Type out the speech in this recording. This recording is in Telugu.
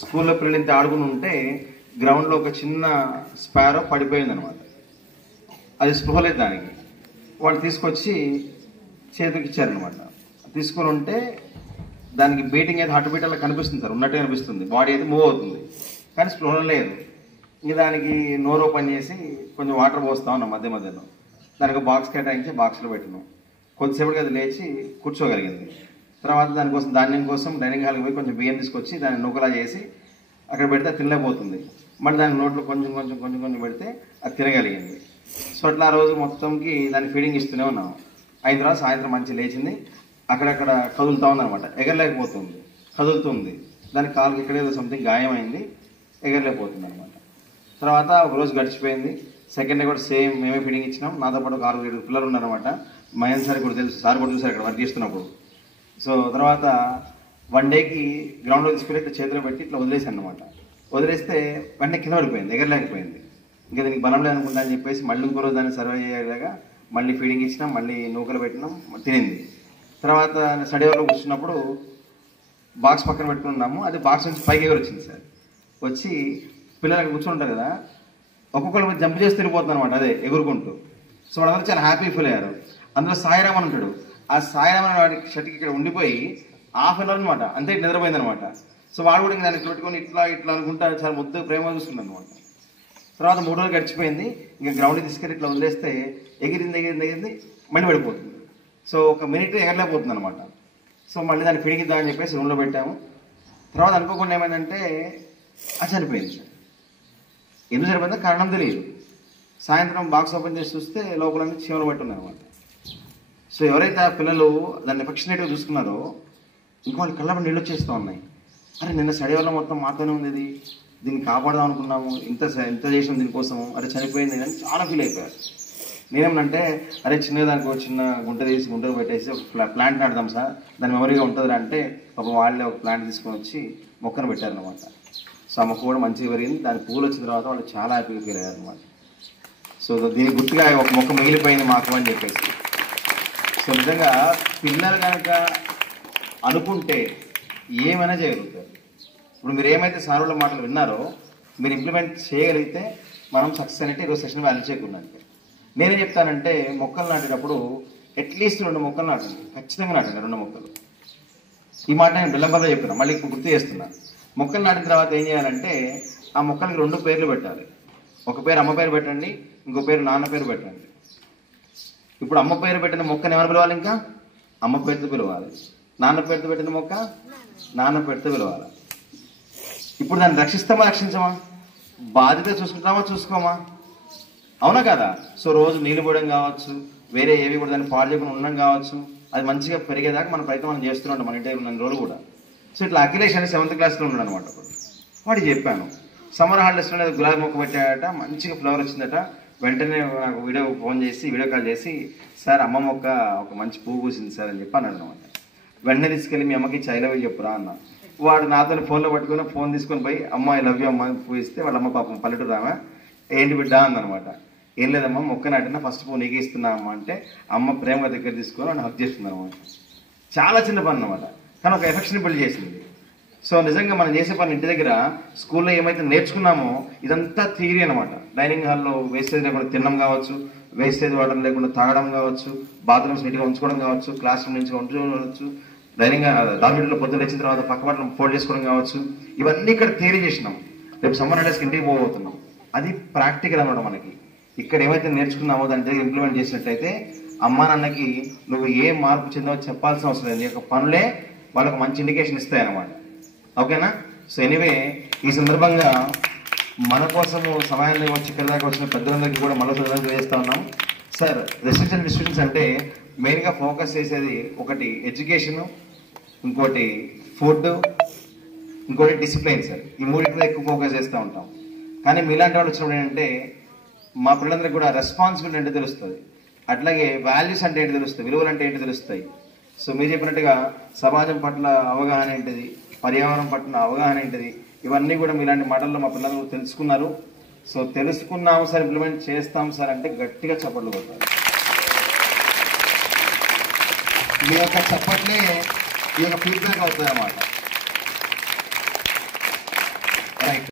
స్కూల్లో పిల్లలు ఇంత ఆడుకుని ఉంటే గ్రౌండ్లో ఒక చిన్న స్పారో పడిపోయింది అనమాట. అది స్పృహలేదు దానికి. వాళ్ళు తీసుకొచ్చి చేతికి ఇచ్చారనమాట. తీసుకొని ఉంటే దానికి బీటింగ్ అయితే హార్ట్ బీట్ అలా కనిపిస్తుంది సార్, ఉన్నట్టు కనిపిస్తుంది, బాడీ అయితే మూవ్ అవుతుంది, కానీ స్పృహ లేదు. ఇంక దానికి నోరు ఓపెన్ చేసి కొంచెం వాటర్ పోస్తా ఉన్నాం మధ్య మధ్యలో. దానికి బాక్స్ కేటాయించి బాక్స్లో పెట్టినాం. కొద్దిసేపటికి అది లేచి కూర్చోగలిగింది. తర్వాత దానికోసం ధాన్యం కోసం డైనింగ్ హాల్కి పోయి కొంచెం బియ్యం తీసుకొచ్చి దాన్ని నూకలా చేసి అక్కడ పెడితే తినలేకపోతుంది. మళ్ళీ దాని నోట్లో కొంచెం కొంచెం కొంచెం కొంచెం పెడితే అది తినగలిగింది. సో అట్లా ఆ రోజు మొత్తంకి దాన్ని ఫీడింగ్ ఇస్తూనే ఉన్నాం. అయిన తర్వాత సాయంత్రం మంచి లేచింది, అక్కడక్కడ కదులుతూ ఉందన్నమాట. ఎగరలేకపోతుంది, కదులుతుంది. దానికి కాలుకి ఎక్కడేదో సంథింగ్ గాయమైంది, ఎగరలేకపోతుంది అనమాట. తర్వాత ఒక రోజు గడిచిపోయింది. సెకండ్ డే కూడా సేమ్ మేమే ఫీడింగ్ ఇచ్చినాం. నాతో పాటు ఒక 6-7 పిల్లలు ఉన్నారనమాట. మహేంద్ర సార్ కూడా తెలుసు, సార్ కూడా చూసారు అక్కడ వర్క్ చేస్తున్నప్పుడు. సో తర్వాత 1 డేకి గ్రౌండ్లో తీసుకెళ్ళి ఇట్లా చేతిలో పెట్టి ఇట్లా వదిలేసాను అనమాట. వదిలేస్తే వెంటనే కింద పడిపోయింది, ఎగరలేకపోయింది. ఇంకా దీనికి బలం లేదనుకుంటా అని చెప్పేసి మళ్ళీ ఇంకో రోజు దాన్ని సర్వే అయ్యేలాగా మళ్ళీ ఫీడింగ్ ఇచ్చినాం, మళ్ళీ నూకలు పెట్టినాం, తినింది. తర్వాత స్టడీ అవర్లో కూర్చున్నప్పుడు బాక్స్ పక్కన పెట్టుకున్నాము. అది బాక్స్ నుంచి పైకి ఎగర వచ్చింది సార్. వచ్చి పిల్లలు కూర్చుంటారు కదా, ఒక్కొక్కరు మీద జంప్ చేసి తిరిగిపోతుంది అనమాట, అదే ఎగురుకుంటూ. సో వాళ్ళందరూ చాలా హ్యాపీ ఫీల్ అయ్యారు. అందులో సాయిరామ్ అని ఉంటాడు. ఆ సాయిరామ్ అనే వాడి షర్ట్కి ఇక్కడ ఉండిపోయి హాఫ్ అన్ అవర్ అనమాట, అంతే నిద్రపోయింది అనమాట. సో వాడు కూడా దాన్ని పెట్టుకొని ఇట్లా ఇట్లా అనుకుంటా చాలా ముద్దు ప్రేమ చూసుకుంది అనమాట. తర్వాత 3 రోజులు గడిచిపోయింది. ఇంకా గ్రౌండ్కి తీసుకెళ్ళి ఇట్లా వదిలేస్తే ఎగిరింది మళ్ళీ పడిపోతుంది. సో ఒక మినిట్ ఎగరలేకపోతుంది అనమాట. సో మళ్ళీ దాన్ని పిడిగిద్దామని చెప్పేసి రూమ్లో పెట్టాము. తర్వాత అనుకోకుండా ఏమైందంటే అది చనిపోయింది. ఎందుకు చనిపోయిందో కారణం తెలియదు. సాయంత్రం బాక్స్ ఓపెన్ చేసి చూస్తే లోపలన్నీ చీమలు పట్టి ఉన్నాయి అనమాట. సో ఎవరైతే ఆ పిల్లలు దాన్ని ఎఫెక్షనేట్గా చూసుకున్నారో ఇంకోళ్ళు కళ్ళ నీళ్ళు వచ్చేస్తూ ఉన్నాయి. అరే నిన్న స్టడీ వల్ల మొత్తం మాతోనే ఉంది, దీన్ని కాపాడదాం అనుకున్నాము, ఇంత చేసాం దీనికోసము, అరే చనిపోయింది అని చాలా ఫీల్ అయిపోయారు. నేనేమంటే అరే చిన్నదానికి ఒక చిన్న గుంటకు పెట్టేసి ఒక ప్లాంట్ నాటుదాం సార్, దాని మెమరీగా ఉంటుంది అంటే వాళ్ళే ఒక ప్లాంట్ తీసుకొని వచ్చి మొక్కను పెట్టారనమాట. సో ఆ మొక్క కూడా మంచిగా పెరిగింది. దాని పూలు వచ్చిన తర్వాత వాళ్ళు చాలా హ్యాపీగా ఫీల్ అయ్యారు అనమాట. సో దీనికి గుర్తుగా ఒక మొక్క మిగిలిపోయింది మాకు అని చెప్పేసి. సో నిజంగా పిల్లలు కనుక అనుకుంటే ఏమైనా చేయగలుగుతారు. ఇప్పుడు మీరు ఏమైతే సారుల మాటలు విన్నారో మీరు ఇంప్లిమెంట్ చేయగలిగితే మనం సక్సెస్ అనేది ఈరోజు సెషన్ వాల్యూ చేయకున్నాను. నేనేం చెప్తానంటే మొక్కలు నాటేటప్పుడు అట్లీస్ట్ 2 మొక్కలు నాటండి, ఖచ్చితంగా నాటండి 2 మొక్కలు. ఈ మాట నేను బిల్లంబర్లో చెప్పిన, మళ్ళీ గుర్తు చేస్తున్నాను. మొక్కలు నాటిన తర్వాత ఏం చేయాలంటే ఆ మొక్కలకి 2 పేర్లు పెట్టాలి. ఒక పేరు అమ్మ పేరు పెట్టండి, ఇంకో పేరు నాన్న పేరు పెట్టండి. ఇప్పుడు అమ్మ పేరు పెట్టిన మొక్కను ఎవరు పిలవాలి? ఇంకా అమ్మ పేరుతో పిలవాలి. నాన్న పేరుతో పెట్టిన మొక్క నాన్న పేరుతో పిలవాలి. ఇప్పుడు దాన్ని రక్షిస్తామా రక్షించమా? బాధ్యత చూసుకోమా? అవునా కదా? సో రోజు నీళ్ళు పోయడం కావచ్చు, వేరే ఏవి కూడా దాన్ని పాడు చేయకుండా ఉండడం కావచ్చు, అది మంచిగా పెరిగేదాకా మన ప్రయత్నం మనం చేస్తున్నాం మన ఇంటి ఉన్న రోజులు కూడా. సో ఇట్లా అఖిలేష్ అని 7th క్లాస్లో ఉన్నాడు అనమాట. వాడికి చెప్పాను సమ్మర్ హాలిడేస్లో గులాబీ మొక్క పెట్టాడట, మంచిగా ఫ్లవర్ వచ్చిందట. వెంటనే నాకు వీడియో కాల్ చేసి సార్ అమ్మ మొక్క ఒక మంచి పువ్వు పూసింది సార్ అని చెప్పి అన్నాడు అనమాట. వెంటనే తీసుకెళ్ళి మీ అమ్మకి ఐ లవ్ యూ చెప్పురా అన్న. వాడు నాతో ఫోన్లో పట్టుకుని ఫోన్ తీసుకొని పోయి అమ్మ ఐ లవ్ యూ అమ్మ పువ్వు ఇస్తే వాళ్ళ అమ్మ పాపం పల్లెటూరు ఆమె ఏంటి బిడ్డ అందనమాట. ఏం లేదమ్మా మొక్క నాటినా ఫస్ట్ పువ్వు నీకే ఇస్తున్నా అమ్మ అంటే అమ్మ ప్రేమ దగ్గర తీసుకొని వాడిని హక్ చేస్తుంది అనమాట. చాలా చిన్న పని అనమాట, కానీ ఒక ఎఫెక్షన్ బిల్డ్ చేసింది. సో నిజంగా మనం చేసే పని ఇంటి దగ్గర స్కూల్లో ఏమైతే నేర్చుకున్నామో ఇదంతా థియరీ అనమాట. డైనింగ్ హాల్లో వేస్టేజ్ లేకుండా తినడం కావచ్చు, వేస్టేజ్ వాటర్ లేకుండా తాగడం కావచ్చు, బాత్రూమ్స్ నీట్గా ఉంచుకోవడం కావచ్చు, క్లాస్ రూమ్ నుంచి ఉంచుకోవచ్చు, డార్మిటరీలో పొద్దున్న వచ్చిన తర్వాత పక్క బట్టలు ఫోల్డ్ చేసుకోవడం కావచ్చు. ఇవన్నీ ఇక్కడ థియరీ చేసినాం. రేపు సమ్మర్ హాలిడేస్కి ఇంటికి పోబోతున్నాం. అది ప్రాక్టికల్ అనమాట. మనకి ఇక్కడ ఏమైతే నేర్చుకున్నామో దాని దగ్గర ఇంప్లిమెంట్ చేసినట్టయితే అమ్మా నాన్నకి నువ్వు ఏ మార్పు చెందావో చెప్పాల్సిన అవసరం లేదు. నీ యొక్క పనులే వాళ్ళకు మంచి ఇండికేషన్ ఇస్తాయి అన్నమాట. ఓకేనా? సో ఎనీవే ఈ సందర్భంగా మన కోసము సమయాన్ని వచ్చి ఇక్కడ దాకా వచ్చిన పెద్దలందరికీ కూడా మళ్ళీ చేస్తూ ఉన్నాం. సార్ రెసిడెన్షియల్ డిస్ట్రిక్ట్స్ అంటే మెయిన్గా ఫోకస్ చేసేది ఒకటి ఎడ్యుకేషను, ఇంకోటి ఫుడ్, ఇంకోటి డిసిప్లైన్. సార్ ఈ మూడింటిలో ఎక్కువ ఫోకస్ చేస్తూ ఉంటాం. కానీ మీలాంటి వాళ్ళు వచ్చినప్పుడు ఏంటంటే మా పిల్లలందరికీ కూడా రెస్పాన్సిబిలిటీ అంటే తెలుస్తుంది, అట్లాగే వాల్యూస్ అంటే ఏంటి తెలుస్తాయి, విలువలు అంటే ఏంటి తెలుస్తాయి. సో మీరు చెప్పినట్టుగా సమాజం పట్ల అవగాహన ఏంటిది, పర్యావరణం పట్ల అవగాహన ఏంటిది, ఇవన్నీ కూడా మీలాంటి మాటల్లో మా పిల్లలు తెలుసుకున్నారు. సో తెలుసుకున్నాము సార్, ఇంప్లిమెంట్ చేస్తాం సార్ అంటే గట్టిగా చప్పట్లు కొట్టారు. మీ యొక్క చప్పట్లే ఈ యొక్క ఫీడ్బ్యాక్ అవుతుంది అన్నమాట. రైట్.